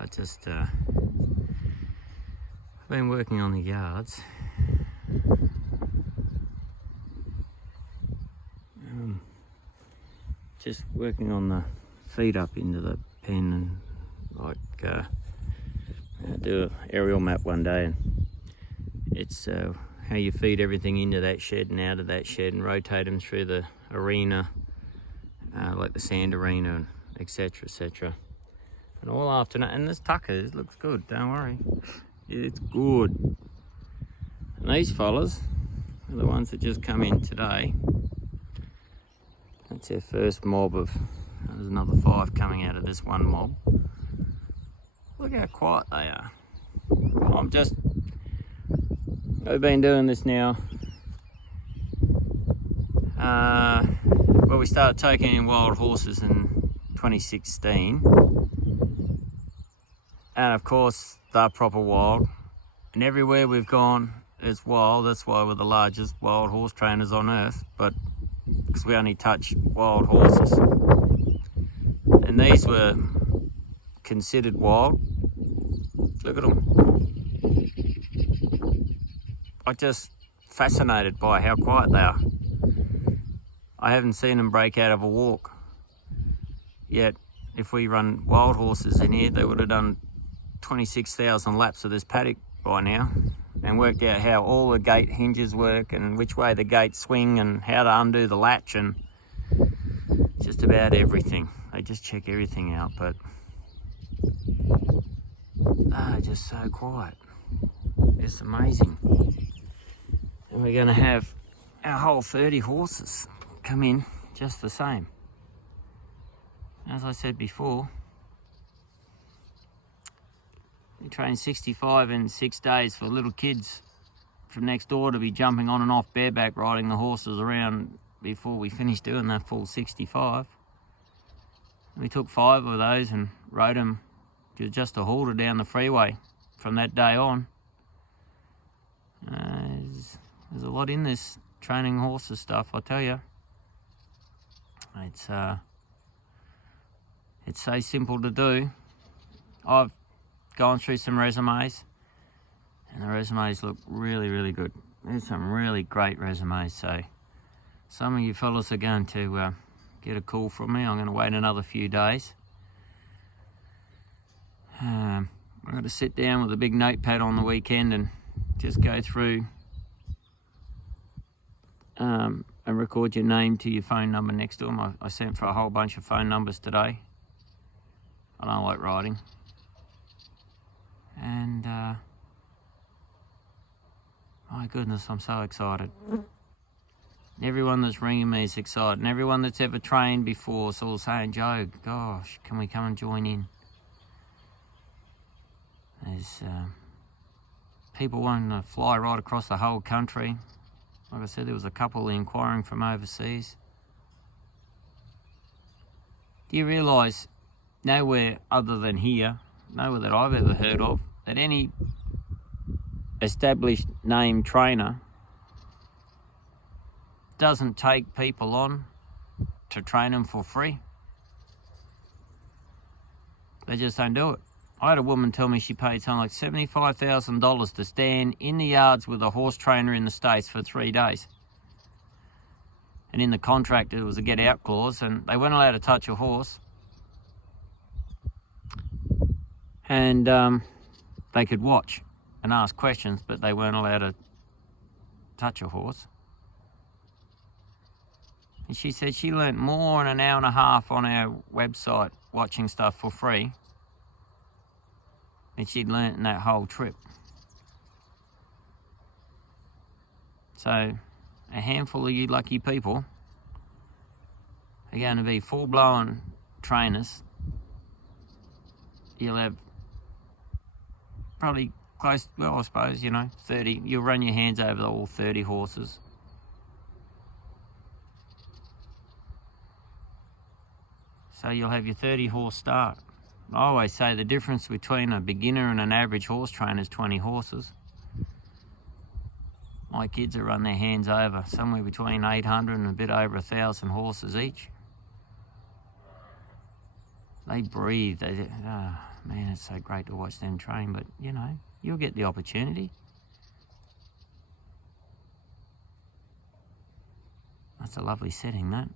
I just I've been working on the yards. Just working on the feed up into the pen, and do an aerial map one day, and it's how you feed everything into that shed and out of that shed and rotate them through the arena, like the sand arena, and etc, etc. And all afternoon, and this tucker looks good, don't worry, it's good. And these fellas are the ones that just come in today. That's their first mob of, there's another 5 coming out of this one mob. Look how quiet they are. I've been doing this now. Well, we started taking in wild horses in 2016. And of course, they're proper wild. And everywhere we've gone, it's wild. That's why we're the largest wild horse trainers on earth. But because we only touch wild horses. And these were considered wild. Look at them. I'm just fascinated by how quiet they are. I haven't seen them break out of a walk. Yet, if we run wild horses in here, they would have done 26,000 laps of this paddock by now, and worked out how all the gate hinges work and which way the gates swing and how to undo the latch and just about everything. They just check everything out, but they're just so quiet. It's amazing. And we're going to have our whole 30 horses come in just the same. As I said before, we train 65 in 6 days for little kids from next door to be jumping on and off bareback riding the horses around before we finished doing that full 65. We took 5 of those and rode them to just a halter down the freeway from that day on. There's a lot in this training horses stuff, I tell you. It's so simple to do. I've gone through some resumes, and the resumes look really, really good. There's some really great resumes, so some of you fellas are going to get a call from me. I'm going to wait another few days. I'm going to sit down with a big notepad on the weekend and just go through and record your name to your phone number next to them. I sent for a whole bunch of phone numbers today. I don't like writing. And my goodness, I'm so excited. Everyone that's ringing me is excited, and everyone that's ever trained before is all saying, Joe, gosh, can we come and join in? There's people wanting to fly right across the whole country. Like I said, there was a couple inquiring from overseas. Do you realise nowhere other than here, nowhere that I've ever heard of, that any established name trainer doesn't take people on to train them for free? They just don't do it. I had a woman tell me she paid something like $75,000 to stand in the yards with a horse trainer in the States for 3 days. And in the contract there was a get out clause, and they weren't allowed to touch a horse. And they could watch and ask questions, but they weren't allowed to touch a horse. And she said she learnt more in an hour and a half on our website watching stuff for free than she'd learnt in that whole trip. So a handful of you lucky people are going to be full-blown trainers. You'll have probably close, well, I suppose, 30. You'll run your hands over all 30 horses. So you'll have your 30 horse start. I always say the difference between a beginner and an average horse trainer is 20 horses. My kids have run their hands over somewhere between 800 and a bit over 1,000 horses each. They breathe. Man, it's so great to watch them train, but you know, you'll get the opportunity. That's a lovely setting, that.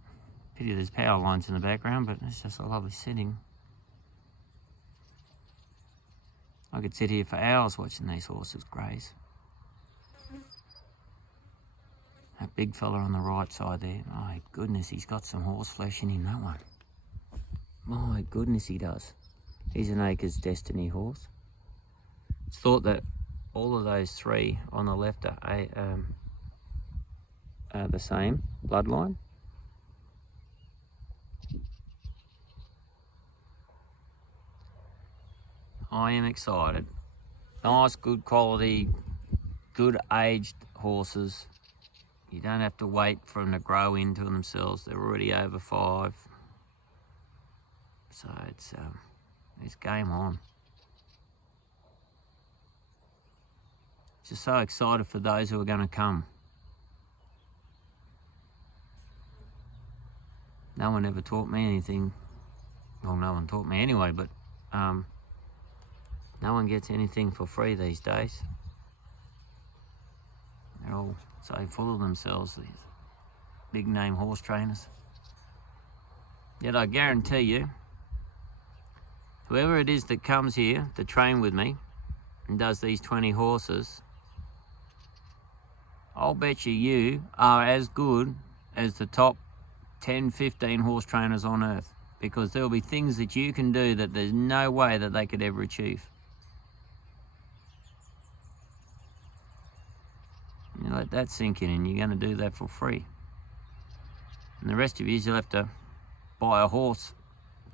Pity there's power lines in the background, but it's just a lovely setting. I could sit here for hours watching these horses graze. That big fella on the right side there, my goodness, he's got some horse flesh in him, that one. My goodness, he does. He's an Acres Destiny horse. It's thought that all of those three on the left are the same bloodline. I am excited. Nice, good quality, good aged horses. You don't have to wait for them to grow into themselves. They're already over 5. So it's game on. Just so excited for those who are going to come. No one ever taught me anything. Well, no one taught me anyway, but no one gets anything for free these days. They're all so full of themselves, these big name horse trainers. Yet I guarantee you, whoever it is that comes here to train with me and does these 20 horses, I'll bet you are as good as the top 10, 15 horse trainers on earth, because there'll be things that you can do that there's no way that they could ever achieve. You let that sink in, and you're going to do that for free. And the rest of you'll have to buy a horse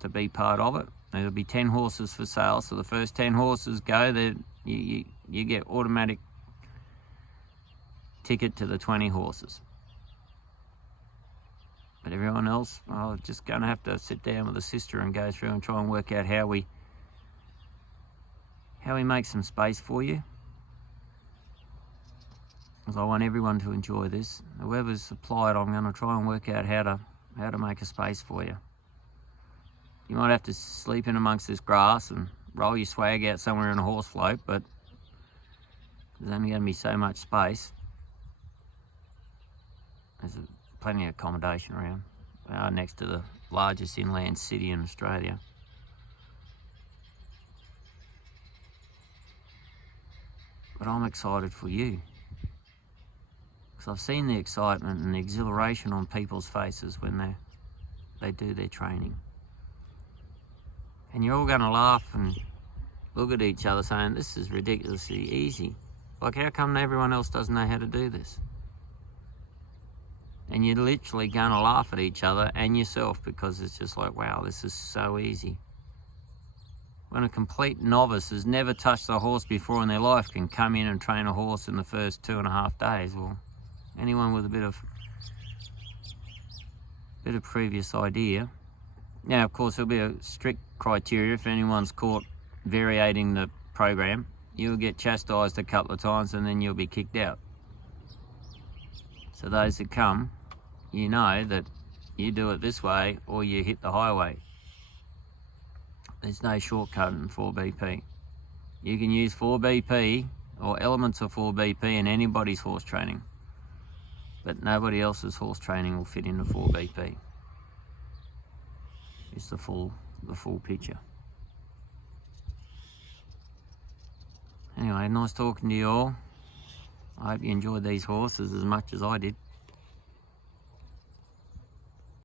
to be part of it. There'll be 10 horses for sale, so the first 10 horses go, you get automatic ticket to the 20 horses. But everyone else, well, just going to have to sit down with a sister and go through and try and work out how we make some space for you. Because I want everyone to enjoy this. Whoever's supplied, I'm going to try and work out how to make a space for you. You might have to sleep in amongst this grass and roll your swag out somewhere in a horse float, but there's only going to be so much space. There's plenty of accommodation around. We are next to the largest inland city in Australia. But I'm excited for you, because I've seen the excitement and the exhilaration on people's faces when they do their training. And you're all going to laugh and look at each other saying, this is ridiculously easy. Like, how come everyone else doesn't know how to do this? And you're literally going to laugh at each other and yourself, because it's just like, wow, this is so easy. When a complete novice has never touched a horse before in their life can come in and train a horse in the first 2.5 days, well, anyone with a bit of previous idea. Now, of course, there'll be a strict criteria if anyone's caught variating the program. You'll get chastised a couple of times and then you'll be kicked out. So those that come, you know that you do it this way or you hit the highway. There's no shortcut in 4BP. You can use 4BP or elements of 4BP in anybody's horse training, but nobody else's horse training will fit into 4BP. It's the full picture. Anyway, nice talking to you all. I hope you enjoyed these horses as much as I did.